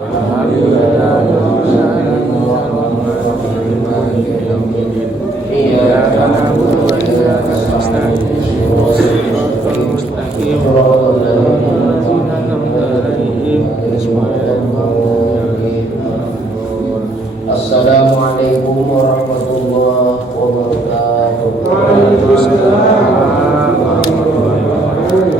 Assalamualaikum warahmatullahi wabarakatuh.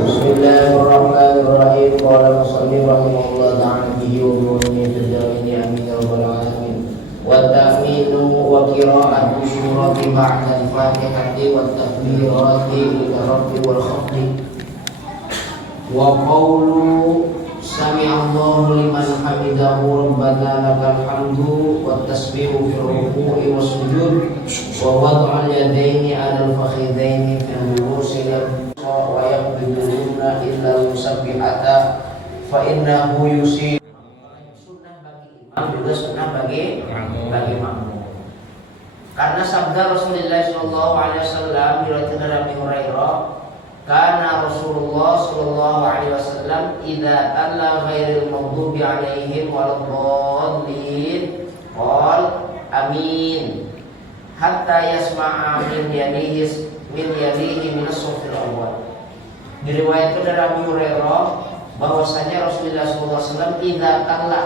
Bismillahirrahmanirrahim. Qala musannif rahimahullah ta'ala bihi wa bi'ulmi tajawini amin ya rabbal alamin. Wa ta'minu wa qira'atu surati ba'da al-fatihati wa takbirati lil-rabbi wal khafdi wa qawlu sami'allahu liman hamidahu rabbana lakal hamdu wat tasbihu fil ruku'i was sujud wa wad'al yadaini 'alal fakhidaini fil ruku'i wa yaqbiduna illa musabbihata fa innahu yusi sunnah bagi imam juga sunnah bagi makmum. Karena sabda Rasulullah sallallahu alaihi wasallam diriwayatkan dari Abi Hurairah, karena Rasulullah sallallahu alaihi wasallam idza talla ghairil maghdubi alaihim waladdallin qol amin hatta yasma'a min yadihi min as-sufil awwal. Diriwayatkan dari Abi Hurairah bahwasanya Rasulullah sallallahu alaihi wasallam idza talla,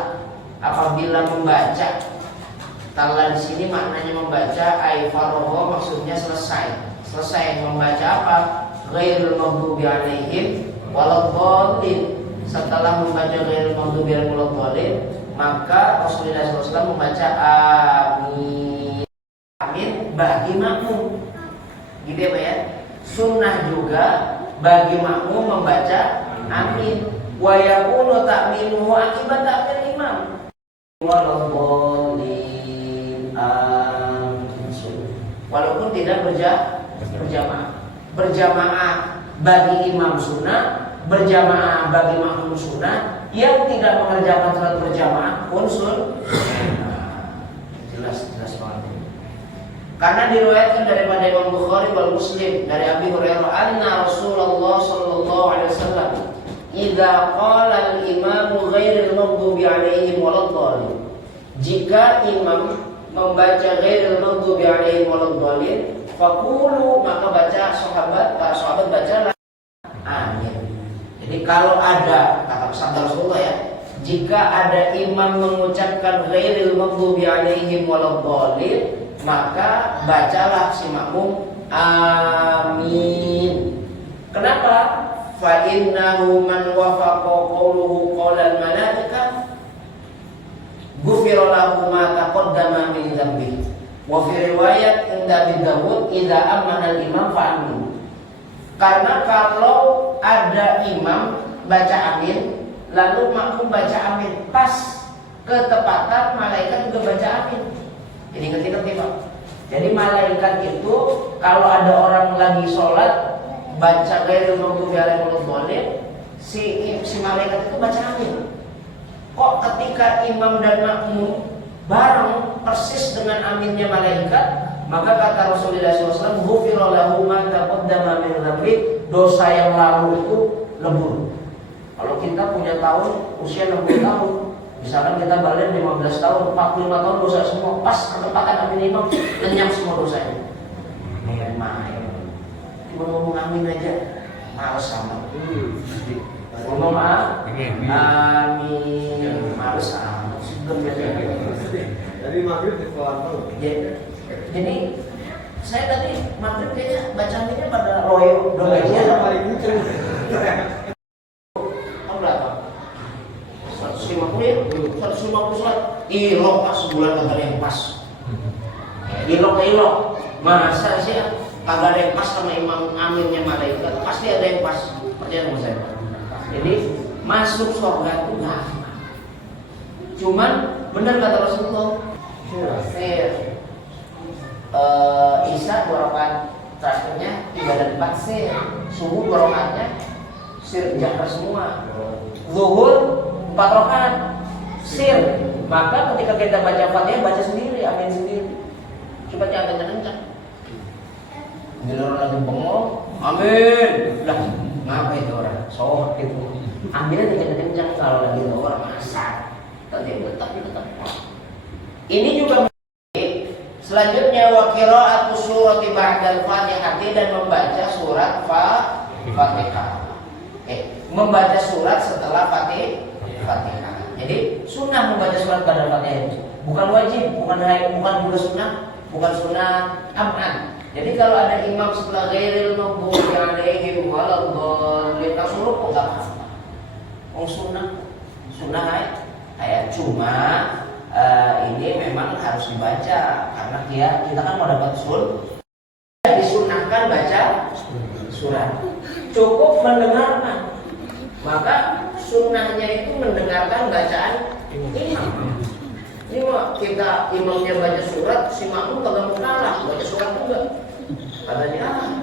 apabila membaca. Talla di sini maknanya membaca, ai faragha maksudnya selesai membaca apa? Ghairul maghdubi alaihim waladdallin. Setelah membaca ghairul maghdubi alaihim waladdallin, maka Rasulullah SAW membaca amin. Amin bagi makmum. Gitu ya Pak ya. Sunnah juga bagi makmum membaca amin. Wa yakunu ta'minuhu akibat ta'min imam. Waladdallin amin. Walaupun tidak berjamaah. Berjamaah bagi imam sunnah, berjamaah bagi makmum sunnah. Yang tidak mengerjakan salat berjamaah pun sunnah. Jelas banget. Karena diriwayatkan daripada Imam Bukhari wal Muslim dari Abi Hurairah anna Rasulullah sallallahu alaihi wasallam idza qala al-imamu ghairil maghdubi alaihim waladdallin, jika imam membaca ghairil maghdubi alaihim waladdallin faqulu, maka para sahabat baca amin. Jadi kalau ada kata sabda Rasulullah ya, jika ada imam mengucapkan ghairil maghdubi alaihim waladdallin, maka bacalah si makmum amin. Kenapa? Fa innahu man wafaqa qawluhu qawlal malaikah ghufira lahu ma taqaddama min dhanbihi. Wa fi riwayat inda Abi Dawud idza amana al-imam fa'amin. Karena kalau ada imam baca amin lalu makmum baca amin, pas ketepatan malaikat juga baca amin. Jadi ngerti Pak. Jadi malaikat itu kalau ada orang lagi sholat baca ghairil maghdubi alaihim waladdallin, si malaikat itu baca amin. Kok ketika imam dan makmum bareng persis dengan aminnya malaikat, maka kata Rasulullah SAW, ghufira lahu ma taqaddama min dhanbi, dosa yang lalu itu lebur. Kalau kita punya tahun usia 60 tahun, misalkan kita balik 15 tahun, 45 tahun dosa semua, pas ketepatan amin imam lenyap semua dosanya. Main. Cuma ngomong amin aja males sama. Ngomong amin males sama. Jadi maghrib di pelan. Jadi saya tadi maghrib kayaknya bacaannya pada royo doanya apa ini? Kamu berapa? 150 sholat. Ilok pas sebulan kagak ada yang pas. Ilok. Masa sih kagak ada yang pas sama imam aminnya malaikat? Pasti ada yang pas. Percaya sama saya. Jadi masuk surga itu gampang. Cuman benar kata Rasulullah, Isya 2 rakaat terakhirnya 3 dan 4 sir, subuh 2 rakaatnya sir jahar semua, zuhur 4 rakaat sir. Maka ketika kita baca Fatihah baca sendiri, amin sendiri. Coba jangan kencang. Jadi orang lagi bengong, amin. Lah, ngapa itu orang? Sohor itu. Aminnya kencang-kencang kalau lagi orang masak. Tapi tetap. Ini juga selanjutnya wa qira'atu surati ba'dal Fatihah dan membaca surat Fatihah. Membaca surat setelah Fatihah. Jadi sunnah membaca surat ba'dal Fatihah itu bukan wajib, bukan juga sunnah, bukan sunnah am'an. Jadi kalau ada imam setelah ghairil maghdubi 'alaihim waladdallin langsung rukuk enggak apa-apa. Sunnah ayat cuma ini memang harus dibaca karena kita kan mau dapat disunahkan baca surat. Cukup mendengarkan. Maka sunnahnya itu mendengarkan bacaan imam. Ini mah kita imamnya baca surat, si makmum kagak mau kalah baca surat juga. Katanya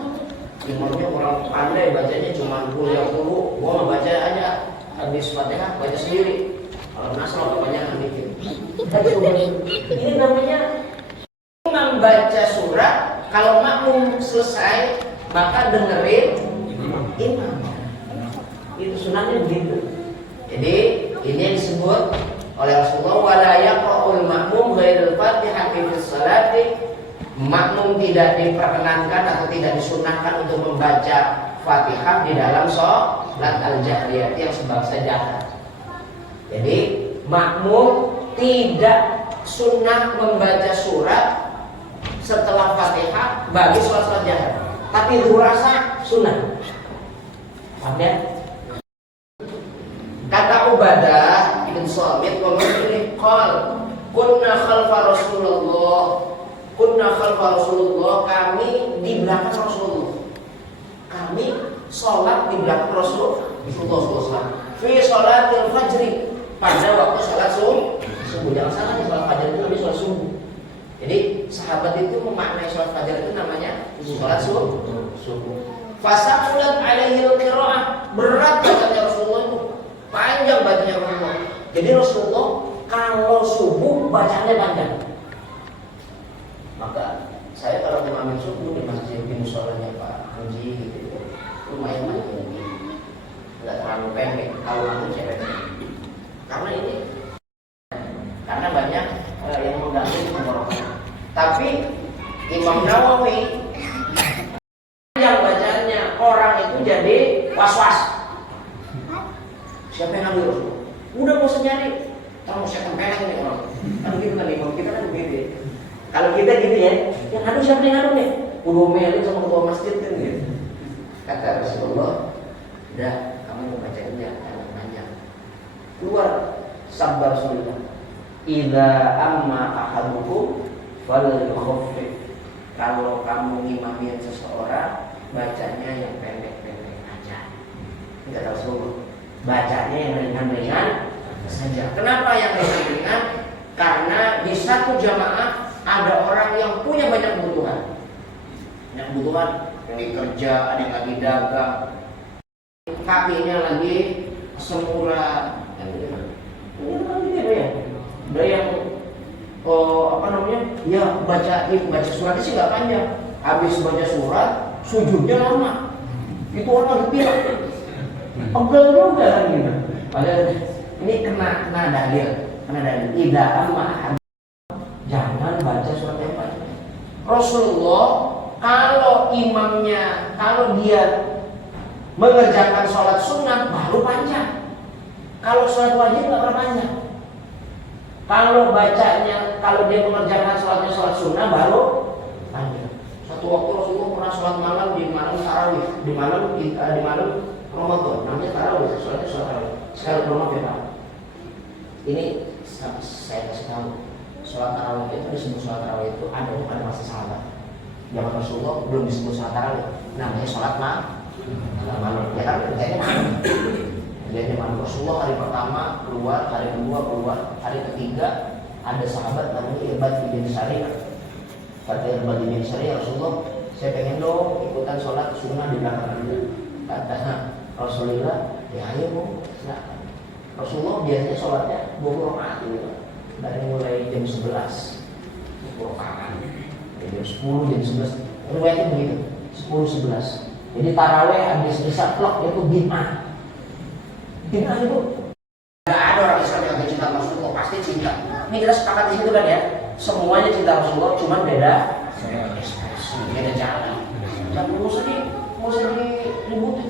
imamnya orang pandai bacanya cuma kuliah-kuliah, gua mah baca aja habis Fatihah baca sendiri. Kalau nasrul kebanyakan mikir. Ini namanya imam baca surat, kalau makmum selesai maka dengerin imam. Itu sunahnya begitu. Jadi ini yang disebut oleh Rasulullah wala yaqra'ul ma'mum ghairil Fatihah fi sholati. Makmum tidak diperkenankan atau tidak disunahkan untuk membaca Fatihah di dalam sholat al-jahriyah yang sebangsa jahar. Jadi makmum tidak sunnah membaca surat setelah Fatihah bagi sholat jahar, tapi rasa sunnah. Paham ya? Kata Ubadah bin Samit ini qol kunna khalfa Rasulullah, kami di belakang Rasulullah. Kami sholat di belakang Rasulullah fi sholatil fajri, pada waktu sholat subuh. Jangan salah nih, sholat fajar itu lebih sholat subuh. Jadi sahabat itu memaknai sholat fajar itu namanya sholat subuh. Fasaqulat alaihil qira'ah, berat bacanya Rasulullah itu, panjang bacanya Rasulullah. Jadi Rasulullah kalau subuh bacanya panjang. Maka saya kalau imamin subuh di masjid di musholanya Pak Haji gitu, lumayan panjang, nggak terlalu pendek. Kalau aku cewek, karena banyak yang mengganggu tenggorokan. Tapi Imam Nawawi yang bacanya orang itu jadi was-was. Siapa yang ngambil Rasul? Udah mau nyari, mau saya tempeleng nih orang. Kan gitu kan Imam kita kan begitu ya. Kalau kita gitu ya, yang anu siapa yang anu nih? Udah melin sama ketua masjid kan gitu. Kata Rasulullah, udah kamu mau bacanya jangan panjang. Keluar sabda Rasulullah, idza amma ahadukum falyukhaffif. Kalau kamu ngimamin seseorang, bacanya yang pendek-pendek aja. Enggak Rasulullah, bacanya yang ringan-ringan saja. Kenapa yang ringan-ringan? Karena di satu jamaah ada orang yang punya banyak kebutuhan. Banyak kebutuhan, yang lagi kerja, ada yang lagi dagang, kakinya lagi semula. Ini kan gitu ya. Ada yang ya baca suratnya sih nggak panjang. Habis baca surat, sujudnya lama. Itu orang gembira. Pegel juga kan gitu. Padahal ini kena dalil. Idza amma, jangan baca surat yang panjang. Rasulullah kalau imamnya, kalau dia mengerjakan sholat sunnah baru panjang. Kalau sholat wajib nggak pernah panjang. Kalau bacanya, kalau dia mengerjakan sholat sunnah baru panjang. Satu waktu Rasulullah pernah sholat malam di malam tarawih, di malam Ramadan, namanya tarawih, sholatnya sholat tarawih. Sekarang belum ya Pak. Ini saya kasih tahu, sholat tarawih itu disebut sholat tarawih itu ada pada masa sahabat. Zaman Rasulullah belum disebut sholat tarawih, namanya sholat malam. Ya kan kerjanya malam. Jadi zaman Rasulullah hari pertama keluar, hari kedua keluar, hari ketiga ada sahabat namanya Irbad bin Sariyah. Kata Irbad bin Sariyah, Rasulullah, saya pengen dong ikutan sholat sunnah di belakang Anda. Kata Rasulullah, ya ayo Bu, silakan. Rasulullah biasanya sholatnya 20 rakaat gitu, dari mulai jam 11 20 rakaat, jam 10, jam 11. Riwayatnya begitu, 10-11. Jadi taraweh habis isya klok itu bid'ah. Bid'ah itu nggak ada orang Islam yang cinta Rasulullah cinta. Ini kita sepakat di situ kan ya. Semuanya cinta Rasulullah, cuman beda ekspresi, beda cara. Dan nggak usah diributin.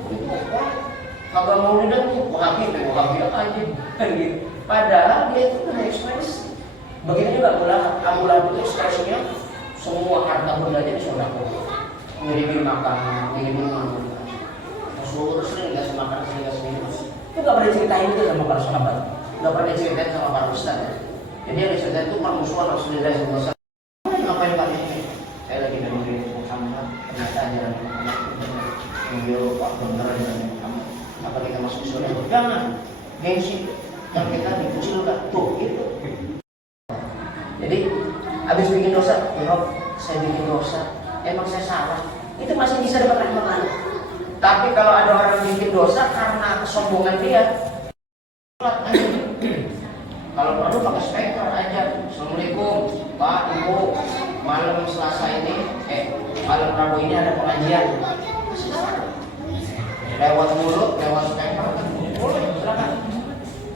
Kagak mau lidah tuh wahabi aja kan gitu. Padahal dia itu punya ekspresi. Begitu juga Abu Lahab itu ekspresinya semua harta bendanya disodakoh, ngirimin makanan, ngirimin makanan. Rasulullah sering dikasih makan, sering dikasih minum. Itu nggak pernah ceritain itu sama para sahabat, nggak pernah ceritain sama para ustaz. Ya. Jadi yang diceritain itu permusuhan Rasulullah SAW. Ngapain Pak ini? Saya lagi dengerin Muhammad, ternyata ajaran Muhammad video Pak bener dengan Muhammad. Apa kita masuk surga? Jangan, gengsi. Yang kita dikucilkan tuh itu. Jadi habis bikin dosa, ya Rob, saya bikin dosa, emang saya salah. Itu masih bisa dapat rahmat Allah. Tapi kalau ada orang yang bikin dosa karena kesombongan dia, kalau perlu pakai speaker aja. Assalamualaikum, Pak, Ibu, malam Selasa ini, malam Rabu ini ada pengajian. Lewat mulut, lewat speaker, boleh, silakan.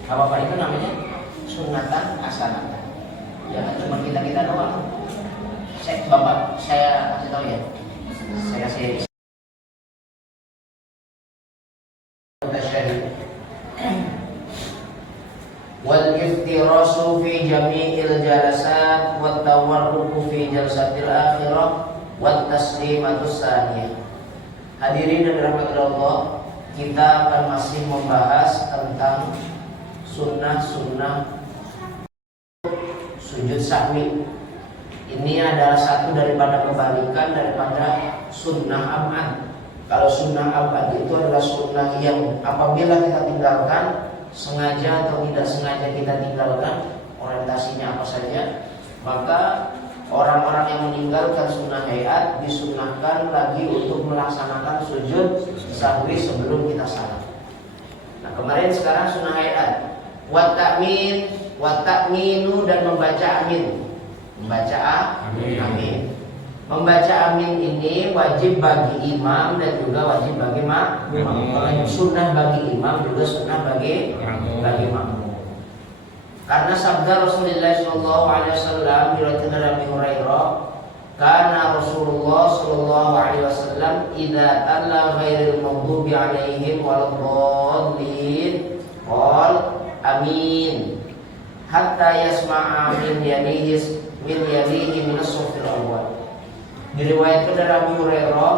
Apa itu namanya sunatan hasanah. Jangan cuma kita doang. Bapak, saya kasih tahu ya. Saya kasih wal iftirasu fi jami'il jalasat wat tawarruku fi jalsatil akhirah wat taslimatus tsaniyah. Hadirin dan dirahmati Allah, kita akan masih membahas tentang sunnah sujud sahwi. Ini adalah satu daripada kebalikan daripada sunnah abad. Kalau sunnah abad itu adalah sunnah yang apabila kita tinggalkan, sengaja atau tidak sengaja kita tinggalkan, orientasinya apa saja, maka orang-orang yang meninggalkan sunnah hayat disunnahkan lagi untuk melaksanakan sujud sahwi sebelum kita salam. Nah kemarin sekarang sunnah hayat, wat ta'minu dan membaca amin. Membaca amin. Membaca amin ini wajib bagi imam dan juga wajib bagi makmum. Sunnah bagi imam juga sunnah bagi makmum. Karena sabda Rasulullah SAW diriwayatkan dari Abu Hurairah, karena Rasulullah SAW idza talla ghairil maghdubi alaihim waladdallin qol amin hatta yasma'a min yamihi min as-sufil awwal. Diriwayatkan dari Abu Hurairah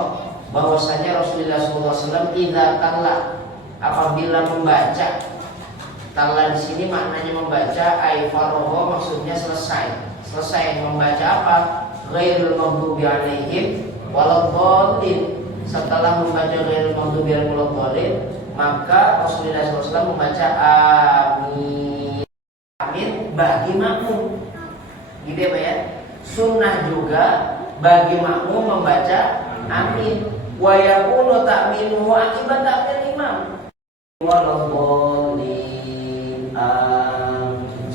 bahwasanya Rasulullah SAW idza talla, apabila membaca. Talla di sini maknanya membaca, ai faragha, maksudnya selesai membaca apa? Ghairul maghdubi alaihim waladdallin. Setelah membaca ghairul maghdubi alaihim waladdallin, maka Rasulullah SAW membaca amin. Amin bagi makmum. Gitu ya Pak ya. Sunnah juga bagi makmum membaca amin. Wa yakunu ta'minuhu akibat ta'mil imam. Waladdallin amin.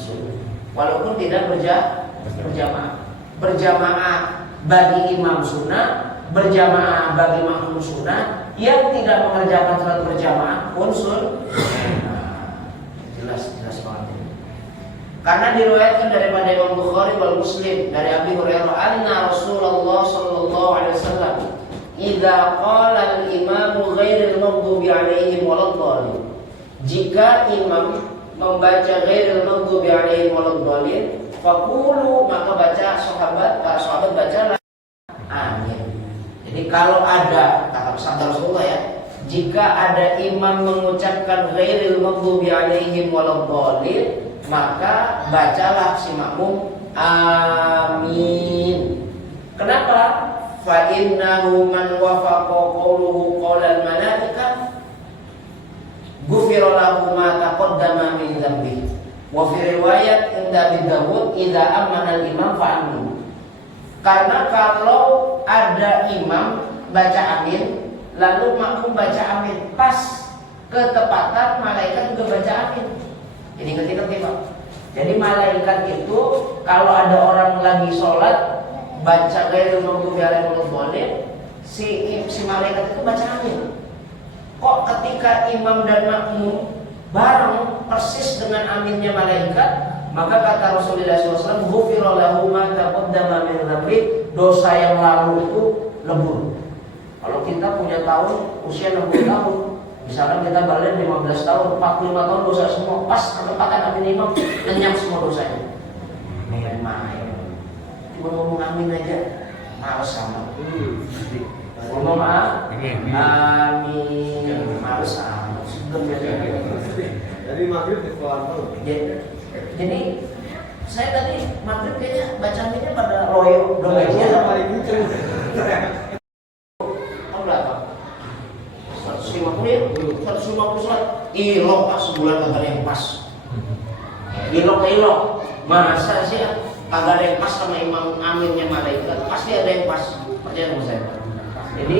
Walaupun tidak berjamaah. Berjamaah bagi imam sunnah, berjamaah bagi makmum sunnah. Yang tidak mengerjakan salat berjamaah pun jelas banget. Karena diriwayatkan daripada Imam Bukhari wal Muslim dari Abu Hurairah anna Rasulullah sallallahu alaihi wasallam idza qala al-imamu ghairil maghdubi alaihim waladdallin, jika imam membaca ghairil maghdubi alaihim waladdallin faqulu, maka para sahabat baca amin. Jadi kalau ada kata sabda Rasulullah ya, jika ada imam mengucapkan ghairil maghdubi alaihim waladdallin, maka bacalah si makmum amin. Kenapa? Fa innahu man wafaqa qawluhu qawlal malaikah ghufira lahu ma taqaddama min dhanbihi. Wa fi riwayat inda Abi Dawud idza amana al-imam fa amin. Karena kalau ada imam baca amin lalu makmum baca amin, pas ketepatan malaikat juga baca amin. Jadi ngerti Pak. Jadi malaikat itu kalau ada orang lagi sholat baca ghairil maghdubi alaihim waladdallin, si malaikat itu baca amin. Kok ketika imam dan makmum bareng persis dengan aminnya malaikat, maka kata Rasulullah SAW, ghufira lahu ma taqaddama min dzambi, dosa yang lalu itu lebur. Kalau kita punya tahun usia 60 tahun, misalkan kita balik 15 tahun, 45 tahun dosa semua, pas ketepatan Nabi Imam lenyap semua dosanya. Main-main. Cuma ngomong amin aja, males sama. Ngomong amin, males sama. Jadi maghrib di Kuala. Jadi saya tadi maghrib kayaknya bacanya pada royo doangnya. Berapa? 150 sholat. Ilok pas sebulan kagak ada yang pas. Ilok. Masa sih kagak ada yang pas sama imam aminnya malaikat? Pasti ada yang pas. Percaya sama saya. Jadi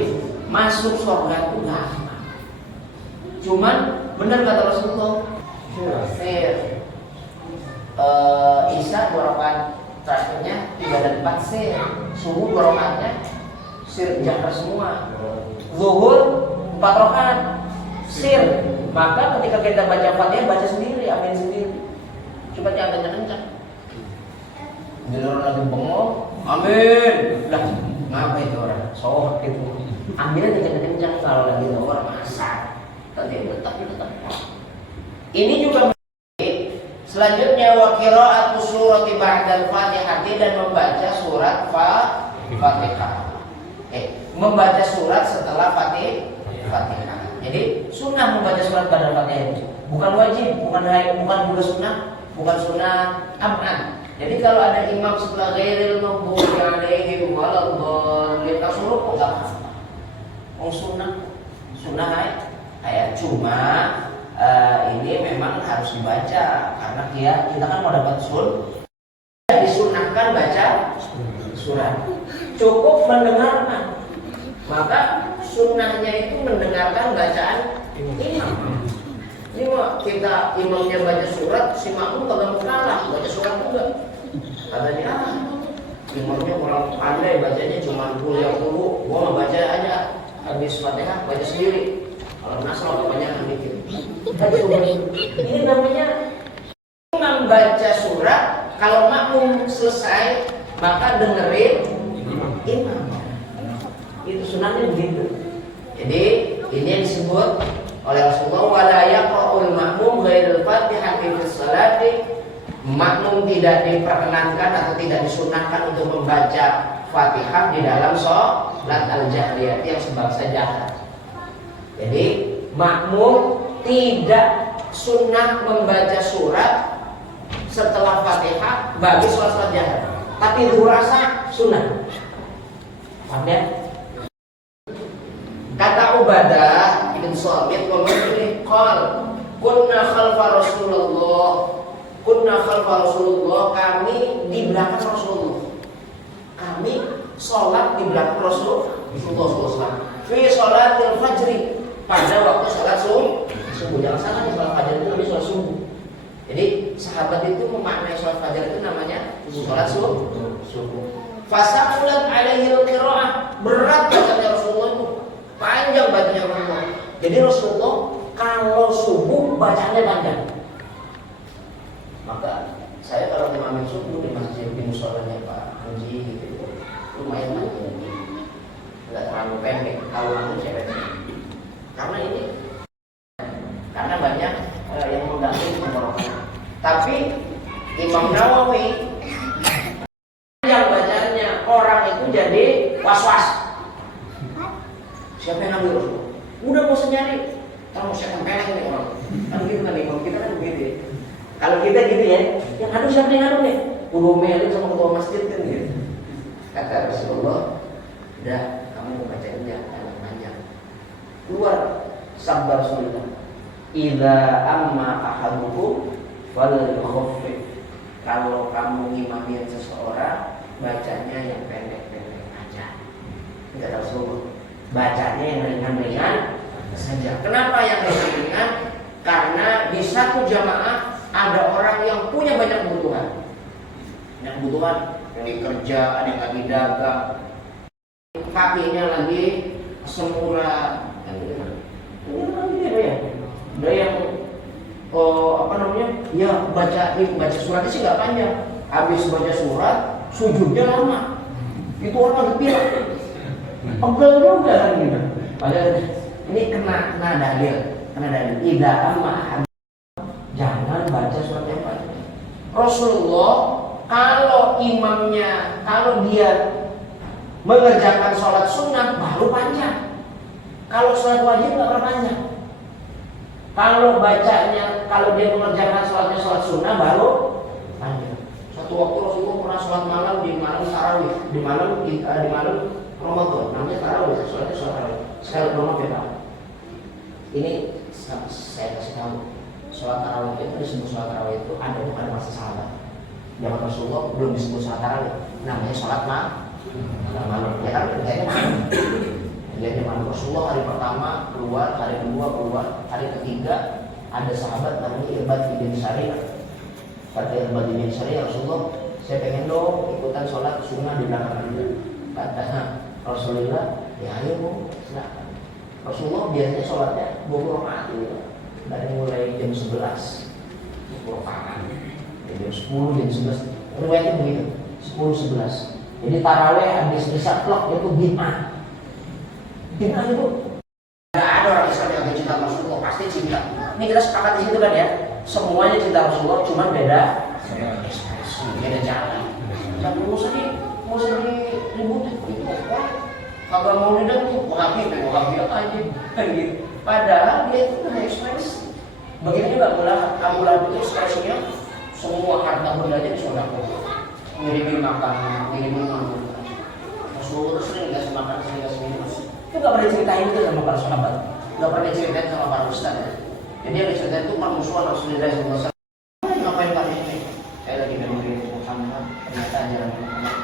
masuk surga itu gampang. Cuman benar kata Rasulullah. Isya 2 rakaat terakhirnya 3 dan 4 sir. Subuh 2 rakaatnya sir jahar semua. Zuhur 4 rakaat sir. Maka ketika kita baca Fatihah baca sendiri, amin sendiri. Coba jangan kencang-kencang. Bila orang lagi bengong, amin. Lah, ngapa itu orang? Sohor gitu. Aminnya kencang-kencang kalau lagi orang masak. Tadi tetap. Ini juga selanjutnya wa qira'atu surati ba'dal Fatihah, dan membaca surat Fatihah. Membaca surat setelah Fatihah. Jadi sunnah membaca surat ba'dal Fatihah itu bukan wajib, bukan juga sunnah, bukan sunnah am'an. Jadi kalau ada imam setelah ghairil maghdubi 'alaihim waladdallin suruh kok enggak apa-apa. Sunnah ayat cuma ini memang harus dibaca karena kita kan mau dapat disunahkan baca surat. Cukup mendengarkan. Maka sunnahnya itu mendengarkan bacaan imam. Ini mah kita imamnya baca surat, si makmum kagak kalah baca surat juga. Katanya imamnya kurang pandai bacanya cuma dulu, gua mau baca aja habis Fatihah baca sendiri. Kalau nasrul kebanyakan mikir. Ini namanya imam baca surat, kalau makmum selesai maka dengerin imam. Itu sunahnya begitu. Jadi ini yang disebut oleh Rasulullah wala yaqra'ul ma'mum ghairil Fatihah fi sholati. Makmum tidak diperkenankan atau tidak disunahkan untuk membaca Fatihah di dalam sholat al-jahriyah yang sebangsa jahar. Jadi makmum tidak sunnah membaca surat setelah Fatihah bagi sholat jahar, tapi rasa sunnah. Paham ya? Kata Ubadah bin Samit ini qol kunna khalfa Rasulullah, kami di belakang Rasulullah. Kami sholat di belakang Rasulullah SAW. Fi sholatil fajri, pada waktu sholat subuh. Jangan salah nih, sholat fajar itu lebih sholat subuh. Jadi sahabat itu memaknai sholat fajar itu namanya sholat subuh. Fasaqulat alaihil qiraah, berat bacanya Rasulullah itu, panjang bacanya Rasulullah. Jadi Rasulullah kalau subuh bacanya panjang. Maka saya kalau imamin subuh di masjid di musholanya Pak Haji gitu, lumayan panjang, nggak terlalu pendek. Kalau langsung saya baca. Karena banyak yang mengganggu tenggorokan. Tapi Imam Nawawi yang bacanya orang itu jadi was-was. Siapa yang ngambil Rasulullah? Udah mau nyari, kalau saya tempelin nih orang. Kan gitu kan imam kita kan begitu ya. Kalau kita gitu ya, yang adu siapa yang adu nih? Kudu melin sama ketua masjid kan gitu. Kata Rasulullah, udah kamu baca aja panjang. Keluar sabda Rasulullah, idza amma ahadukum fal yukhaffif. Kalau kamu ngimamin seseorang, bacanya yang pendek-pendek aja. Enggak Rasulullah. Bacanya yang ringan-ringan saja. Kenapa yang ringan-ringan? Karena di satu jamaah ada orang yang punya banyak kebutuhan. Banyak kebutuhan, yang kerja, ada yang lagi dagang, kakinya lagi semurah. Ini lagi dia ya. Ada yang Ya baca suratnya sih nggak panjang. Habis baca surat, sujudnya lama. Itu orang gembira. Pegel juga kan gitu. Padahal ini kena dalil. Tidak amma. Jangan baca surat yang panjang. Rasulullah kalau dia mengerjakan sholat sunnah baru panjang. Kalau sholat wajib nggak pernah panjang. Kalau dia mengerjakan sholat sunnah baru panjang. Satu waktu Rasulullah pernah sholat malam di malam tarawih, di malam Ramadan, namanya tarawih, sholatnya sholat tarawih. Sekali belum ya Pak. Ini saya kasih tahu, sholat tarawih itu disebut sholat tarawih itu ada pada masa sahabat. Zaman Rasulullah belum disebut sholat tarawih, namanya sholat malam. Ya kan kerjanya malam. Kerjanya malam. Rasulullah hari pertama keluar, hari kedua keluar, hari ketiga ada sahabat namanya Irbad bin Sariyah. Kata Irbad bin Sariyah, Rasulullah, saya pengen dong ikutan sholat sunnah di belakang Anda. Kata Rasulullah, ya ayo Bu, silakan. Rasulullah biasanya sholatnya 20 rakaat gitu. Dari mulai jam 11 10 rakaat. Jam 10, jam 11. Riwayatnya begitu, 10, 11. Jadi taraweh habis isya plok itu bid'ah. Bid'ah itu nggak ada orang Islam yang cinta Rasulullah, pasti cinta. Ini kita sepakat di situ kan ya. Semuanya cinta Rasulullah, cuma beda ekspresi, beda jalan. Jangan mau diributin gitu. Kagak mau lidah tuh, wahabi aja kan gitu. Padahal dia itu punya ekspresi. Begitu juga Abu Lahab itu ekspresinya semua harta bendanya disodakoh. Ngirimin makanan, ngirimin minuman. Rasulullah sering dikasih makan, sering dikasih minum. Itu gak pernah ceritain itu sama para sahabat, gak pernah ceritain sama para ustaz ya. Jadi yang diceritain itu permusuhan Rasulullah SAW. Ngapain kali ini? Saya lagi dengerin Muhammad, ternyata ajaran Muhammad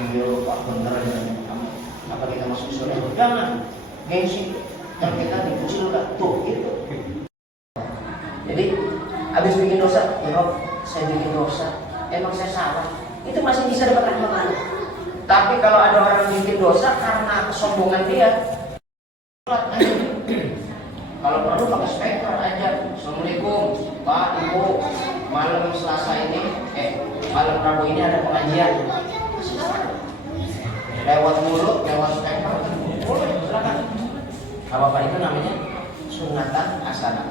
itu Pak bener ajaran Muhammad. Apa kita masuk surga? Jangan, gengsi. Dan kita dipuji udah tuh gitu. Jadi habis bikin dosa, ya Rob, saya bikin dosa. Emang saya salah. Itu masih bisa dapat rahmat Allah. Tapi kalau ada orang yang bikin dosa karena kesombongan dia, kalau perlu pakai speaker aja. Assalamualaikum, Pak, Ibu. Malam Selasa ini, malam Rabu ini ada pengajian. Lewat mulut, lewat speaker, boleh, silakan. Apa itu namanya sunatan hasanah.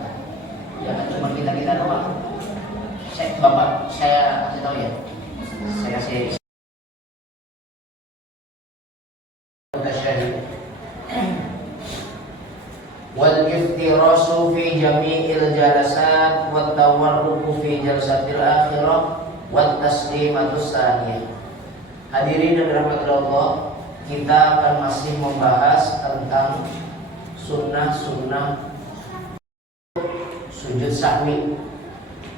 Jangan cuma kita doang. Bapak, saya kasih tahu ya. Saya kasih wal iftirasu fi jami'il jalasat wat tawarruku fi jalsatil akhirah wat taslimatus tsaniyah. Hadirin yang dirahmati Allah, kita akan masih membahas tentang sunnah sujud sahwi.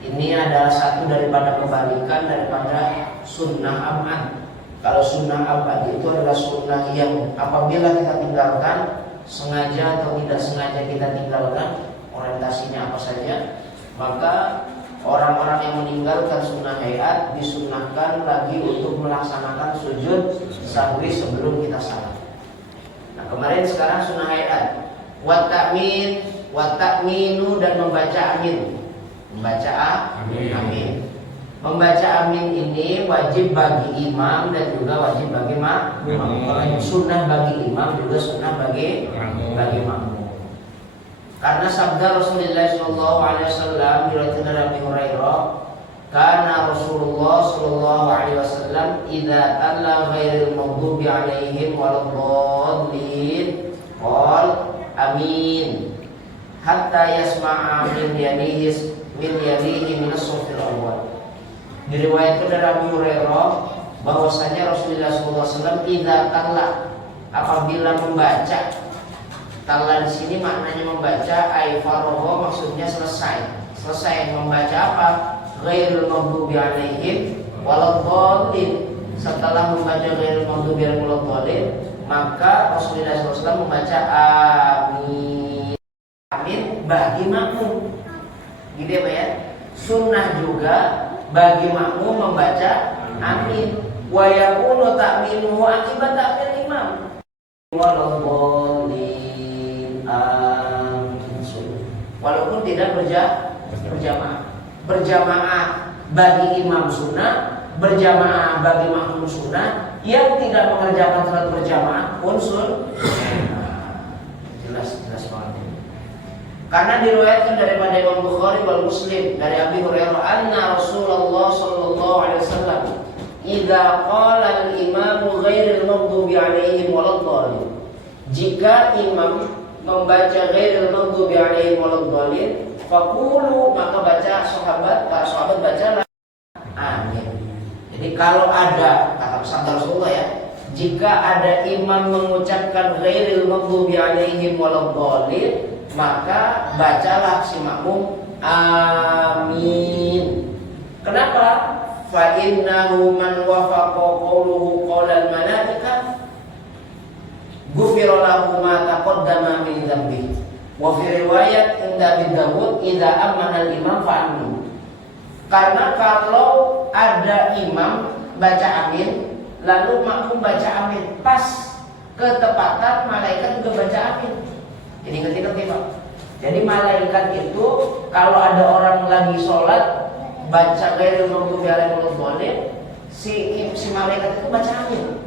Ini adalah satu daripada kebalikan daripada sunnah abad. Kalau sunnah abad itu adalah sunnah yang apabila kita tinggalkan, sengaja atau tidak sengaja kita tinggalkan, orientasinya apa saja, maka orang-orang yang meninggalkan sunnah hayat disunnahkan lagi untuk melaksanakan sujud sahwi sebelum kita salam. Nah kemarin sekarang sunnah hayat, wat ta'minu dan membaca amin. Membaca amin. Membaca amin ini wajib bagi imam dan juga wajib bagi makmum. Sunnah bagi imam juga sunnah bagi makmum. Karena sabda Rasulullah SAW diriwayatkan dari Abu Hurairah, karena Rasulullah SAW idza talla ghairil maghdubi alaihim waladdallin qol amin hatta yasma'a min yamihi min as-sufil awal. Diriwayatkan dari Abu Hurairah bahwasanya Rasulullah SAW idza talla, apabila membaca. Talla di sini maknanya membaca, ai faragha maksudnya selesai membaca apa? Ghairul maghdubi alaihim waladdallin. Setelah membaca ghairul maghdubi alaihim waladdallin, maka Rasulullah SAW membaca amin. Amin bagi makmum. Gitu ya Pak ya. Sunnah juga bagi makmum membaca amin. Wa yakunu ta'minuhu akibat ta'min imam. Waladdallin amin. Walaupun tidak berjamaah. Berjamaah bagi imam sunnah, berjamaah bagi makmum sunnah. Yang tidak mengerjakan salat berjamaah pun jelas banget. Karena diriwayatkan daripada Imam Bukhari wal Muslim dari Abi Hurairah anna Rasulullah sallallahu alaihi wasallam idza qala al-imamu ghairil maghdubi alaihim waladdallin, jika imam membaca ghairil maghdubi alaihim waladdallin faqulu, maka para sahabat bacalah amin. Jadi kalau ada, kata sabda Rasulullah ya, jika ada imam mengucapkan ghairil maghdubi alaihim waladdallin, maka bacalah si makmum amin. Kenapa? Fa innahu man wafaqa qawluhu qawlal malaikah ghufira lahu ma taqaddama min dhanbihi. Wa fi riwayat inda Abi Dawud idza amana al-imam fa amin. Karena kalau ada imam baca amin lalu makmum baca amin, pas ketepatan malaikat juga baca amin. Jadi ngerti Pak. Jadi malaikat itu kalau ada orang lagi sholat baca ghairil maghdubi alaihim waladdallin, si malaikat itu baca amin.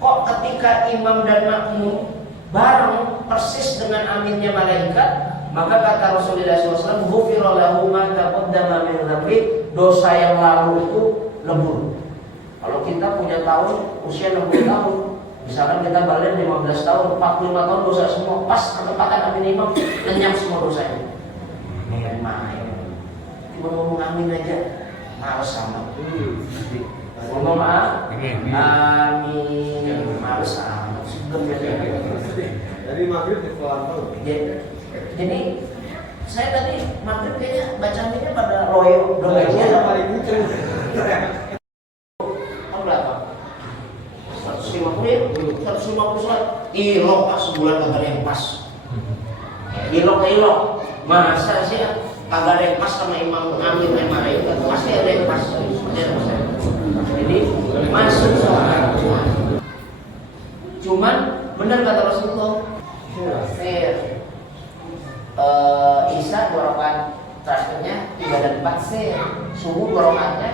Kok ketika imam dan makmum bareng persis dengan aminnya malaikat, maka kata Rasulullah SAW, ghufira lahu ma taqaddama min dhanbi, dosa yang lalu itu lebur. Kalau kita punya tahun usia 60 tahun, misalkan kita balik 15 tahun, 45 tahun dosa semua, pas ketepatan amin imam, lenyap semua dosanya. Main. Cuma ngomong amin aja, males sama. Ngomong amin, males sama. Dari maghrib di Kuala. Jadi saya tadi maghrib kayaknya baca aminnya pada royo doanya paling kenceng. Berapa? 150 sholat. Ilok pas sebulan kagak ada yang pas. Ilok. Masa sih kagak ada yang pas sama imam amin itu pasti ada yang pas. Jadi masuk sholat. Cuman benar kata Rasulullah. Isya 2 rakaat terakhirnya 3 dan 4 sir. Subuh 2 rakaatnya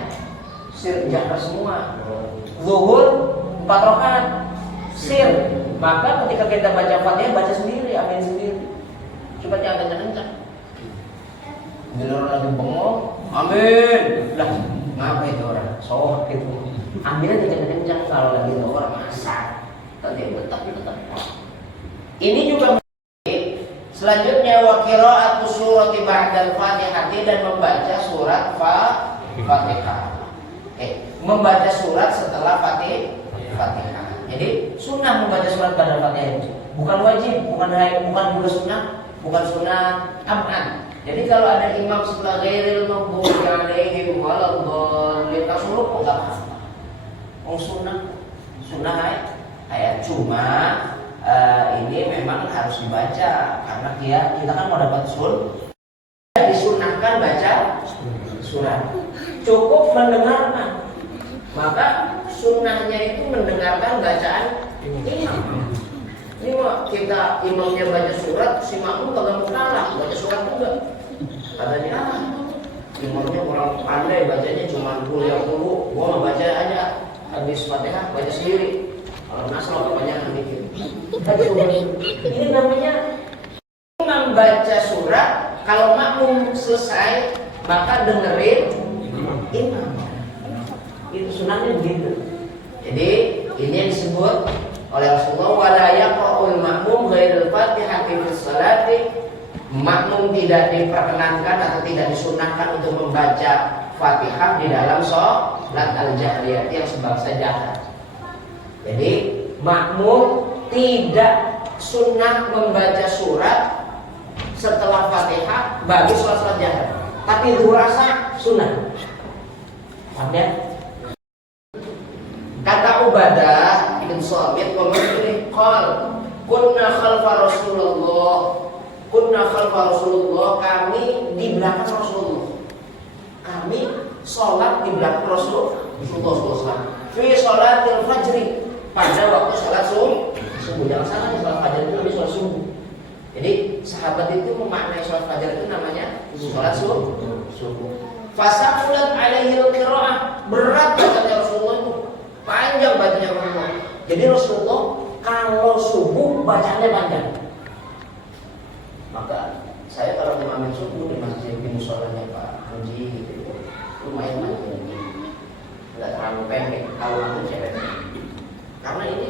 sir jahar semua. Zuhur 4 rakaat sir. Maka ketika kita baca Fatihah baca sendiri, amin sendiri. Coba jangan kencang-kencang. Bila orang lagi bengong, amin. Lah, ngapa itu orang? Sohor gitu. Aminnya kencang-kencang kalau lagi orang masak. Tadi tetap. Ini juga selanjutnya wa qira'atu surati ba'dal Fatihah, dan membaca surat Fatihah. Membaca surat setelah Fatihah. Jadi sunnah membaca surat pada Fatihah itu. Bukan wajib, bukan juga sunnah, bukan sunnah am'an. Jadi kalau ada imam setelah ghairil maghdubi alaihim waladdallin tasuluh enggak apa-apa. Sunnah ayat cuma ini memang harus dibaca karena kita kan mau dapat disunahkan baca surat. Cukup mendengarkan. Maka sunnahnya itu mendengarkan bacaan imam. Ini mah kita imamnya baca surat, si makmum kagak mau kalah baca surat juga. Katanya imamnya orang pandai bacanya cuma kuliah dulu, gua mau baca aja habis Fatihah baca sendiri. Kalau nasal kebanyakan dikit. Ini namanya membaca surat. Kalau makmum selesai maka dengerin imam. Itu sunahnya begitu. Jadi ini yang disebut oleh Rasulullah wala yaqra'ul ma'mum ghairil Fatihah fi sholati. Makmum tidak diperkenankan atau tidak disunahkan untuk membaca Fatihah di dalam sholat al-jahriyah yang sebangsa jahar. Jadi makmum tidak sunnah membaca surat setelah Fatihah bagi sholat jahar. Tapi zuhur asar sunnah. Paham ya? Kata Ubadah bin Samit ini qol kunna khalfa Rasulullah, kami di belakang Rasulullah. Kami sholat di belakang Rasulullah. Fi sholatil fajri, pada waktu sholat subuh. Jangan salah, sholat fajar itu lebih sholat subuh. Jadi sahabat itu memaknai sholat fajar itu namanya sholat subuh. Fasaqulat alaihi al-qira'ah, berat bacanya Rasulullah itu, panjang bacanya Rasulullah. Jadi Rasulullah kalau subuh bacanya panjang. Maka saya kalau imamin subuh di masjid di musholanya Pak Haji gitu, lumayan panjang, nggak terlalu pendek. Kalau aku cewek, karena ini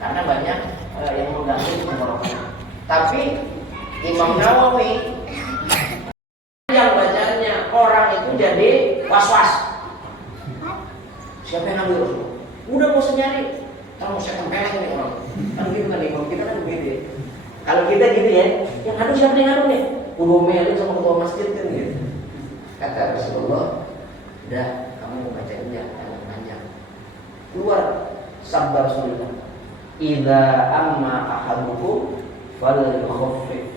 karena banyak yang mengganggu tenggorokan. Tapi Imam Nawawi yang bacanya orang itu jadi was-was. Siapa yang ngambil Rasul? Udah mau nyari, kalau saya tempelin nih orang. Kan gitu kan Imam kita kan begitu. Kalau kita gitu ya, yang ngadu siapa yang ngadu nih? Udah melin sama ketua masjid kan gitu. Kata Rasulullah, udah kamu bacainnya yang panjang. Keluar sabda Rasulullah, idza amma ahadukum falyukhaffif.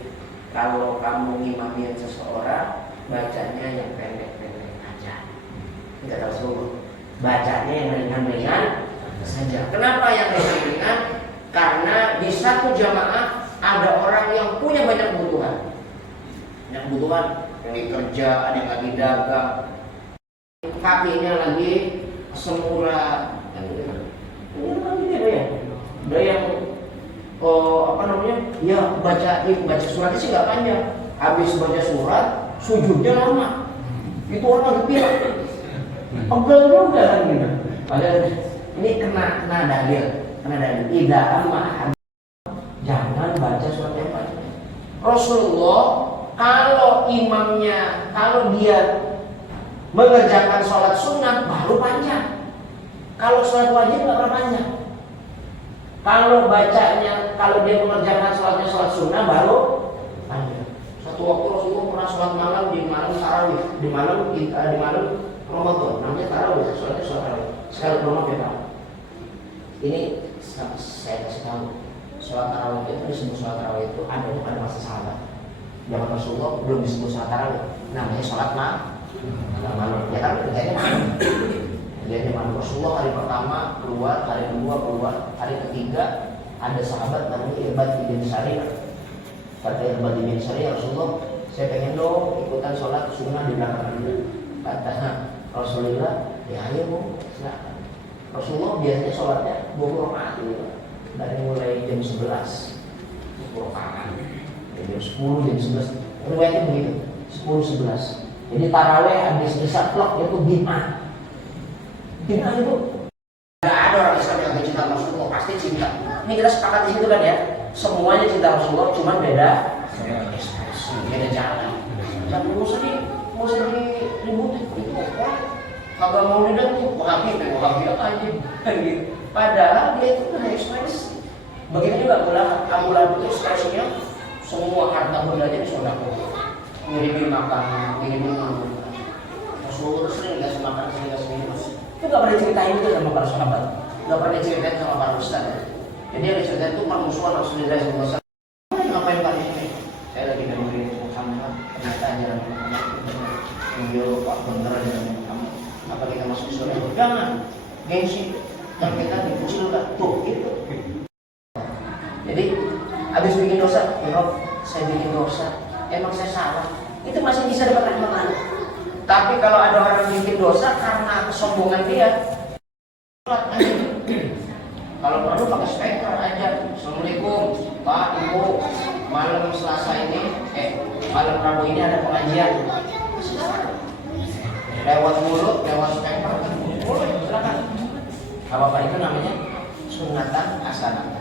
Kalau kamu imamin seseorang, bacanya yang pendek-pendek aja. Enggak tahu Rasulullah. Bacanya yang ringan-ringan saja. Kenapa yang ringan-ringan? Karena di satu jamaah ada orang yang punya banyak kebutuhan. Banyak kebutuhan, yang lagi kerja, ada yang lagi dagang, kakinya lagi semula. Ini apa ya? Ada yang ya baca suratnya sih nggak panjang. Habis baca surat, sujudnya lama. Itu orang lagi pilek. Pegel juga kan gitu. Padahal ini kena dalil. Ida amma, jangan baca surat yang panjang. Rasulullah kalau imamnya, kalau dia mengerjakan sholat sunnah baru panjang. Kalau sholat wajib nggak panjang. Kalau bacanya, kalau dia mengerjakan sholat sunnah baru panjang. Satu waktu Rasulullah pernah sholat malam di malam tarawih, di malam Ramadan, namanya tarawih, sholat tarawih. Sekali maaf ya Pak. Ini saya kasih tahu, sholat tarawih itu disebut sholat tarawih itu ada pada masa sahabat. Zaman Rasulullah belum disebut sholat tarawih, namanya sholat malam. Ya kan kerjanya malam. Jadi Rasulullah hari pertama keluar, hari kedua keluar, hari ketiga ada sahabat namanya Irbad bin Sariyah. Kata Irbad bin Sariyah, Rasulullah, saya pengen dong ikutan sholat sunnah di belakang Anda. Kata Rasulullah, ya ayo Bu, silakan. Rasulullah biasanya sholatnya 20 rakaat gitu, dari mulai jam 11 20 rakaat, jam 10, jam 11. Riwayatnya begitu, 10-11. Jadi taraweh habis isya klok itu bid'ah. Bid'ah itu nggak ada orang Islam yang cinta Rasulullah, pasti cinta. Ini kita sepakat di situ kan ya, semuanya cinta Rasulullah, cuma beda jalan. Jangan mau sedih ributin itu orang kagak mau lidah tuh wahabi aja gitu. Padahal dia itu hanya ekspresi. Begitu juga Abu Lahab itu ekspresinya semua harta bendanya disedekahkan, ngirimin makan, ngirimin minum. Rasulullah sering dikasih makan, sering dikasih minum. Itu gak pernah ceritain itu sama para sahabat, gak pernah ceritain sama para ustaz. Jadi yang diceritain itu permusuhan Rasulullah SAW. Ngapain Pak ini? Saya lagi dengerin Muhammad, ternyata ajaran Muhammad itu Pak bener ajaran Muhammad. Apa kita masuk surga? Jangan, gengsi. Dan kita dikucilkan tuh itu. Jadi habis bikin dosa, ya Rob, saya bikin dosa, emang saya salah. Itu masih bisa dapat rahmat Allah. Tapi kalau ada orang yang bikin dosa karena kesombongan dia, kalau perlu pakai speaker aja. Assalamualaikum Pak Ibu, malam Selasa ini, malam Rabu ini ada pengajian. Lewat mulut, lewat speaker, boleh silakan. Apa itu namanya sunatan hasanah.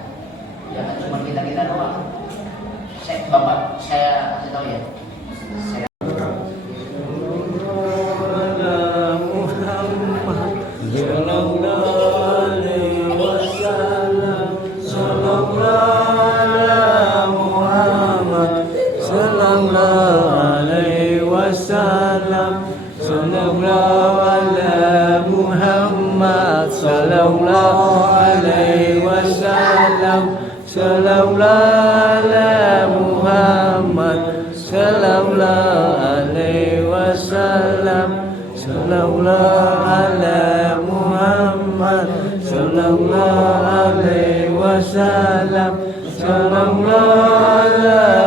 Jangan cuma kita doang. Bapak, saya kasih tahu ya. Saya sallallahu ala